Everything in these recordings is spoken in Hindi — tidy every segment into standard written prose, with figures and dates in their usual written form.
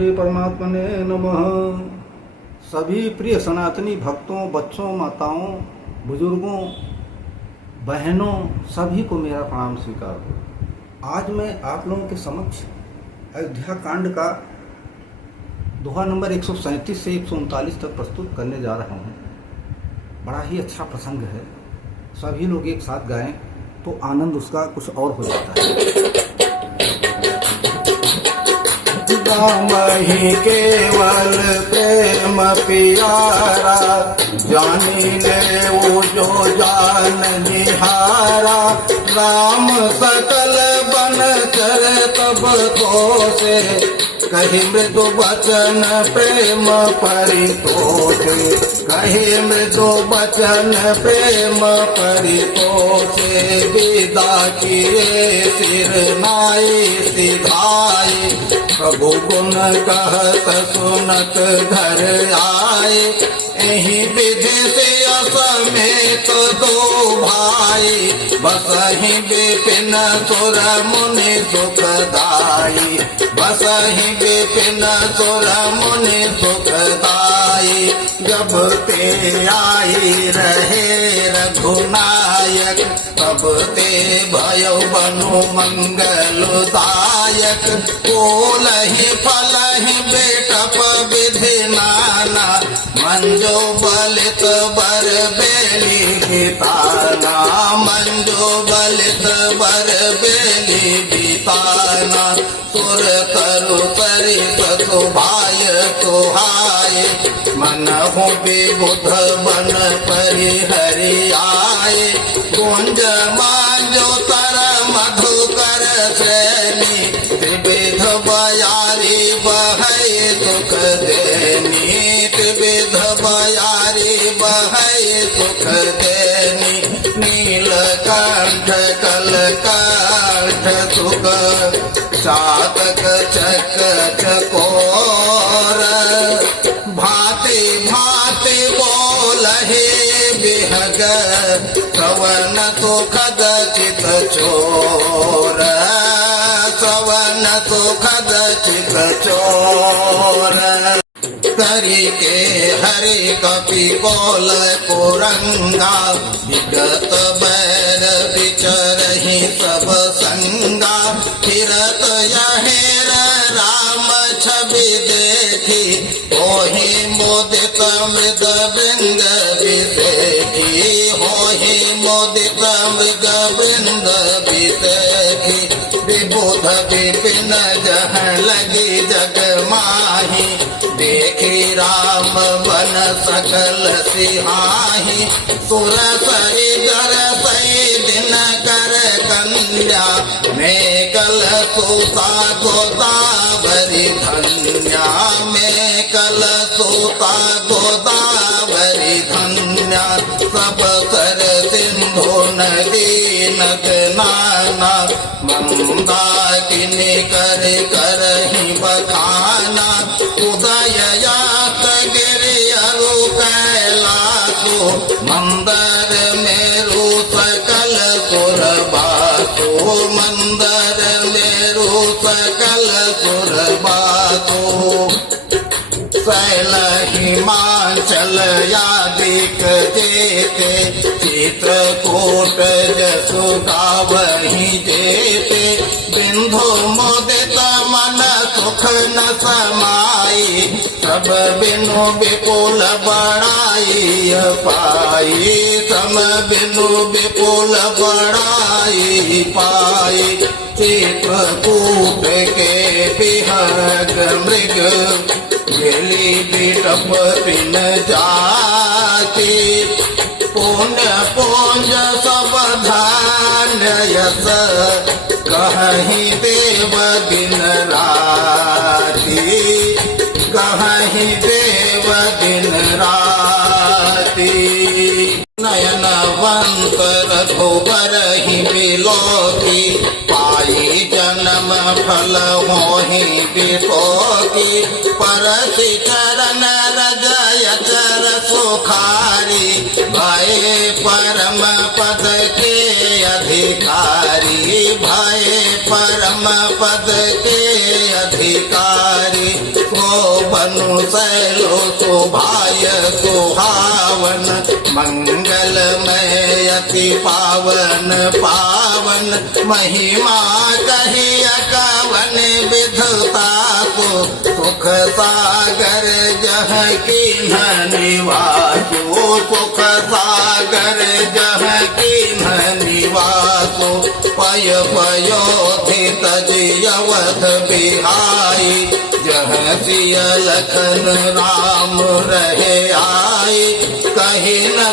श्री परमात्मने नमः। सभी प्रिय सनातनी भक्तों, बच्चों, माताओं, बुजुर्गों, बहनों, सभी को मेरा प्रणाम स्वीकार हो। आज मैं आप लोगों के समक्ष अयोध्या कांड का दोहा नंबर 137 से 139 तक प्रस्तुत करने जा रहा हूँ। बड़ा ही अच्छा प्रसंग है। सभी लोग एक साथ गाएं तो आनंद उसका कुछ और हो जाता है। राम ही केवल प्रेम प्यारा, जानी ले वो जो जान निहारा। राम सकल बन चर तब तो से, कही मृदु वचन प्रेम परितोषे। कही मृदु वचन प्रेम परितोषे। विदा किए सिर नाई सिधाई, प्रभु गुण कहत सुनत घर आए। एहि विधि से असमेत दो भाई, बसहि विपिन सुर मुनि सुखदाई। बसहि विपिन सुर मुनि सुखदाई। जब ते आई रहे रघुनायक, तब ते भयो बनु मंगलदायक। कोलहि फलहि बेटप विधि नाना, मंजो बलित बर बेली बिताना। मंजो बलित बर बेली बिताना। सुर तरु सरित सुभाय सुहाय, मनहु विबुध बन परिहरि आए। कुंज मांजो तर मधुकर श्रेणी, त्रिविध बयारी बहै सुख देनी। त्रिविध बयारी बहै सुख देनी। नीलकंठ कलकंठ सुख, चातक चक चकोर। भांति भांति बोलहि बिहग, श्रवण सुखद चित चोर। श्रवण सुखद चित चोर। करी के हरि कपि बोल पुरंगा, विगत बैर विचरहि सब संगा। फिरत यहेर राम छवि देखी, होहि मोदित मृग वृंद विसेखी। होहि मोदित मृग वृंद विसेखी। विबुध विपिन जह लगी जग माही, देखी राम बन सकल सिहाही। सुर सरि गर सई दिन कर कन्या, मेकल सुता गोदावरी धन्या। मेकल सुता गोदावरी धन्या। सब कर सिंधु नदी नद नाना, मंदाकिनी कर करहि बखाना। उदय यात गिरि अरु कैलासो, मंदर मेरु सकल सुरबासो। मंदर मेरु सकल सुरबासो। शैल हिमाचल यादिक जेते, चित्रकूट जसु गावहि जेते। बिंधु मुदित मन सुख न समाई, सब बिनु विपुल बड़ाई पाई। सम बिनु विपुल बड़ाई पाई। चित्रकूट के बिहग मृग, गेली बिटप पिन जाति। पुण्य पुंज सब धान्य यस, कहीं देव दिन राति। कहीं देव दिन राति। नयनवंत रघुबर ही बिलोकी, पाई जन्म फल मोहि विपोकी। परसि चरण रजय चर सुखारी, भय परम पद के अधिकारी। भय परम पद के अधिकारी। सैलो शोभाय सुहावन, मंगलमय अति पावन पावन, महिमा कही कवन विधता को, सुख सागर जह कीन्ह निवासो, सुख सागर जह कीन्ह निवासो, पय पयोधि तज अवध बिहाई, जह सिय लखन राम रहे आई, कहीं न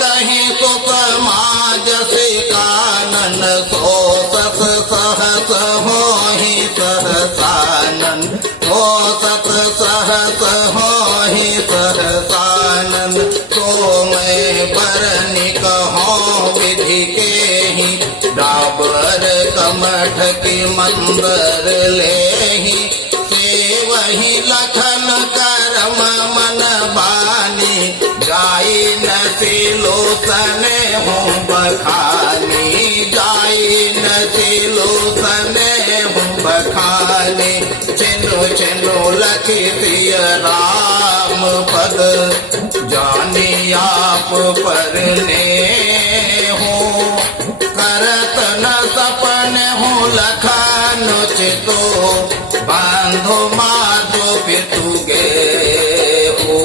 कहीं सुख माज से कानन, सो सत सहस होहि सहसानन, सो सत सहस होहि सहसानन, तो मैं बरनि कहूँ विधि के ही, डाबर कमठ की मंबर लेहि, से वही लखन करम मन बानी, जाई न सिलोचने हूँ बखानी, जाई न सिलोचने हूँ बखानी, चिन्नु चिन्नु लखी सिय राम पद, जानी आप परने हो, करत न सपन हूँ लखन चितो, बंधु माधो पितु गे हो,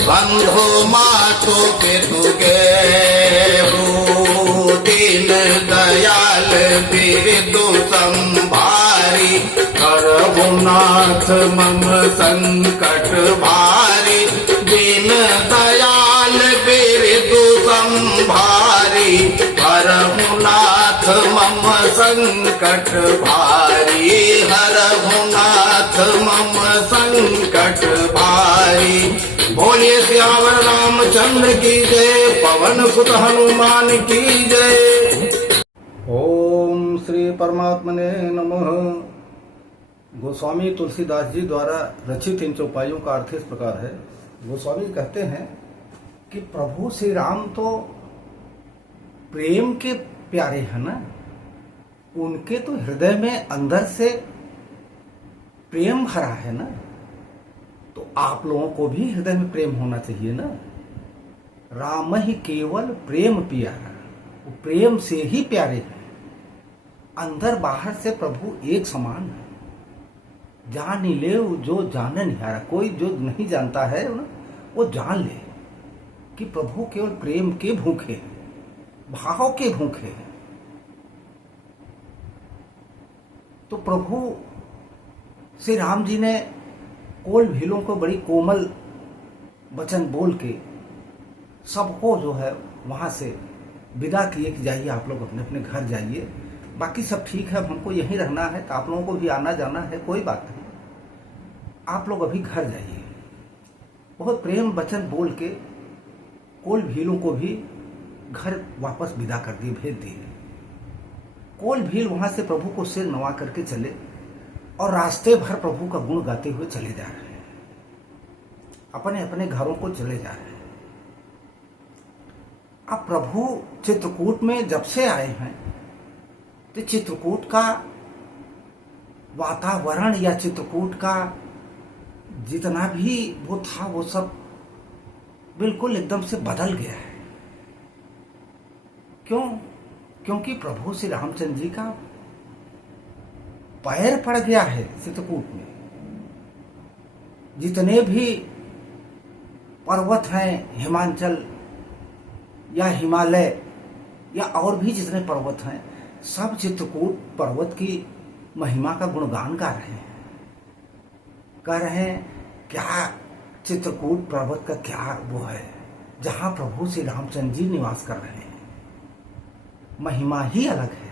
बंधु माधो पितु गे हो, दीन दयाल बिरदु संभारी, करहुनाथ मम संकट भारी, दीन दयाल बिरदु संभारी, हरहुनाथ मम संकट भारी, हरहुनाथ मम संकट भारी। बोलिए सियावर रामचंद्र की जय, पवन सुत हनुमान की जय। ओम श्री परमात्मने नमः। गोस्वामी तुलसीदास जी द्वारा रचित इन चौपाइयों का अर्थ इस प्रकार है। गोस्वामी कहते हैं कि प्रभु श्री राम तो प्रेम के प्यारे हैं ना, उनके तो हृदय में अंदर से प्रेम भरा है ना, तो आप लोगों को भी हृदय में प्रेम होना चाहिए ना। राम ही केवल प्रेम प्यारा, वो प्रेम से ही प्यारे हैं। अंदर बाहर से प्रभु एक समान है। जान ही ले जो जाने नहीं हारा, कोई जो नहीं जानता है ना, वो जान ले कि प्रभु केवल प्रेम के भूखे हैं, भाव के भूखे हैं। तो प्रभु श्री राम जी ने कोल भीलों को बड़ी कोमल वचन बोल के सबको जो है वहां से विदा किए कि जाइए आप लोग अपने अपने घर जाइए, बाकी सब ठीक है, हमको यहीं रहना है, तो आप लोगों को भी आना जाना है, कोई बात नहीं, आप लोग अभी घर जाइए। बहुत प्रेम वचन बोल के कोल भीलों को भी घर वापस विदा कर दिए, भेज दिए। कोल भील वहां से प्रभु को सिर नवा करके चले और रास्ते भर प्रभु का गुण गाते हुए चले जा रहे हैं, अपने अपने घरों को चले जा रहे हैं। अब प्रभु चित्रकूट में जब से आए हैं तो चित्रकूट का वातावरण या चित्रकूट का जितना भी वो था वो सब बिल्कुल एकदम से बदल गया है। क्यों? क्योंकि प्रभु श्री रामचंद्र जी का पैर पड़ गया है चित्रकूट में। जितने भी पर्वत हैं, हिमांचल या हिमालय या और भी जितने पर्वत हैं, सब चित्रकूट पर्वत की महिमा का गुणगान गा रहे हैं। कह रहे हैं क्या चित्रकूट पर्वत का क्या वो है जहां प्रभु श्री रामचंद्र जी निवास कर रहे हैं। महिमा ही अलग है।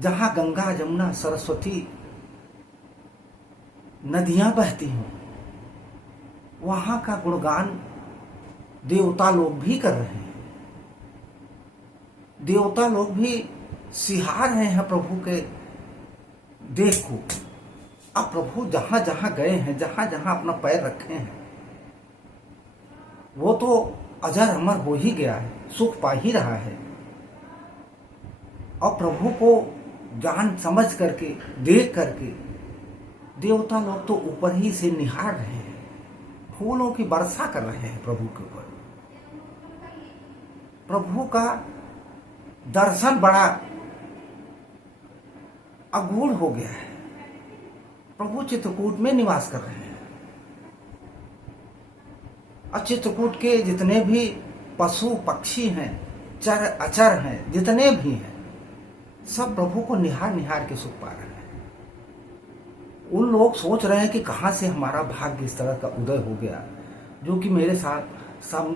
जहां गंगा जमुना सरस्वती नदियां बहती हों, वहां का गुणगान देवता लोग भी कर रहे हैं। देवता लोग भी सिहार रहे हैं प्रभु के देख को। अब प्रभु जहां जहां गए हैं, जहां जहां अपना पैर रखे हैं, वो तो अजर अमर हो ही गया है, सुख पा ही रहा है। और प्रभु को जान समझ करके, देख करके देवता लोग तो ऊपर ही से निहार रहे हैं, फूलों की वर्षा कर रहे हैं प्रभु के ऊपर। प्रभु का दर्शन बड़ा अगूढ़ हो गया है। प्रभु चित्रकूट में निवास कर रहे हैं और चित्रकूट के जितने भी पशु पक्षी हैं, चर अचर हैं, जितने भी हैं, सब प्रभु को निहार निहार के सुख पा रहे हैं। उन लोग सोच रहे हैं कि कहां से हमारा भाग्य इस तरह का उदय हो गया, जो कि मेरे साथ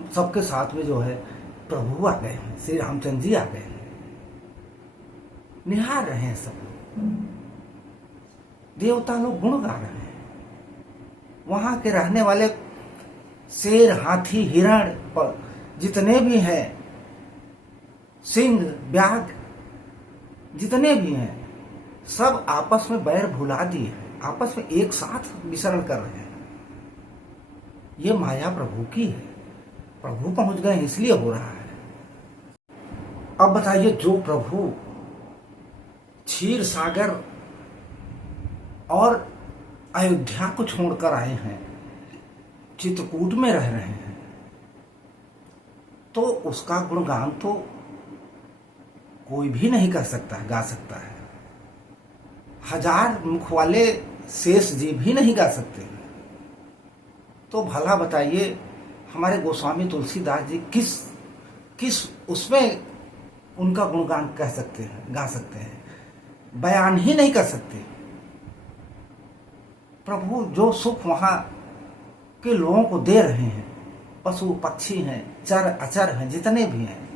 सबके साथ में जो है प्रभु आ गए हैं, श्री रामचंद्र जी आ गए हैं। निहार रहे हैं सब लोग, देवता लोग गुण गा रहे हैं। वहां के रहने वाले शेर, हाथी, हिरण पर जितने भी हैं, सिंह, व्याघ्र जितने भी हैं, सब आपस में बैर भुला दिए हैं, आपस में एक साथ विचरण कर रहे हैं। ये माया प्रभु की है, प्रभु पहुंच गए इसलिए हो रहा है। अब बताइए, जो प्रभु क्षीर सागर और अयोध्या को छोड़कर आए हैं, चित्रकूट में रह रहे हैं, तो उसका गुणगान तो कोई भी नहीं कर सकता, गा सकता है। 1000 मुख वाले शेष जी भी नहीं गा सकते। तो भला बताइए, हमारे गोस्वामी तुलसीदास जी किस उसमें उनका गुणगान कह सकते हैं, गा सकते हैं? बयान ही नहीं कर सकते। प्रभु जो सुख वहां के लोगों को दे रहे हैं, पशु पक्षी हैं, चर अचर हैं, जितने भी हैं,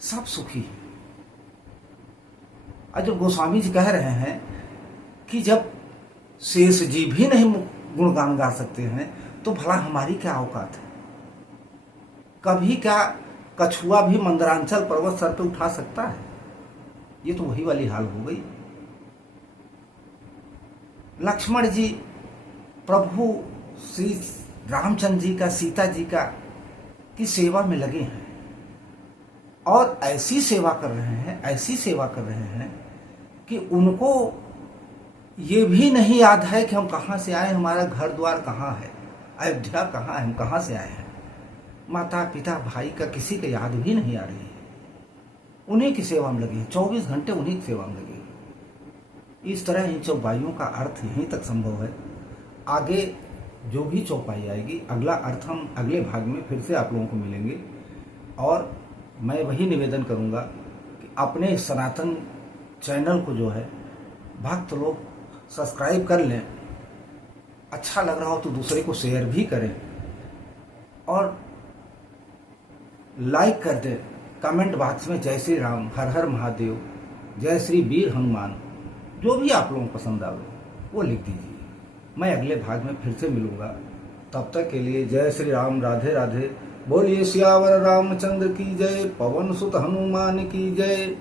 सब सुखी हैं। और जब गोस्वामी जी कह रहे हैं कि जब शेष जी भी नहीं गुणगान गा सकते हैं, तो भला हमारी क्या औकात है? कभी क्या कछुआ भी मंदरांचल पर्वत सर पे उठा सकता है? ये तो वही वाली हाल हो गई। लक्ष्मण जी प्रभु श्री रामचंद्र जी का, सीता जी का की सेवा में लगे हैं और ऐसी सेवा कर रहे हैं, ऐसी सेवा कर रहे हैं कि उनको ये भी नहीं याद है कि हम कहाँ से आए, हमारा घर द्वार कहाँ है, अयोध्या कहाँ है, हम कहाँ से आए हैं। माता पिता भाई का किसी का याद भी नहीं आ रही है। उन्हीं की सेवा में लगे हैं, 24 घंटे उन्हीं की सेवा में लगे हैं। इस तरह इन चौपाइयों का अर्थ यहीं तक संभव है। आगे जो भी चौपाई आएगी, अगला अर्थ हम अगले भाग में फिर से आप लोगों को मिलेंगे। और मैं वही निवेदन करूंगा कि अपने सनातन चैनल को जो है भक्त लोग सब्सक्राइब कर लें, अच्छा लग रहा हो तो दूसरे को शेयर भी करें और लाइक कर दें। कमेंट बॉक्स में जय श्री राम, हर हर महादेव, जय श्री वीर हनुमान, जो भी आप लोगों को पसंद आवे वो लिख दीजिए। मैं अगले भाग में फिर से मिलूंगा। तब तक के लिए जय श्री राम, राधे राधे। बोलिए सियावर रामचंद्र की जय, पवन सुत हनुमान की जय।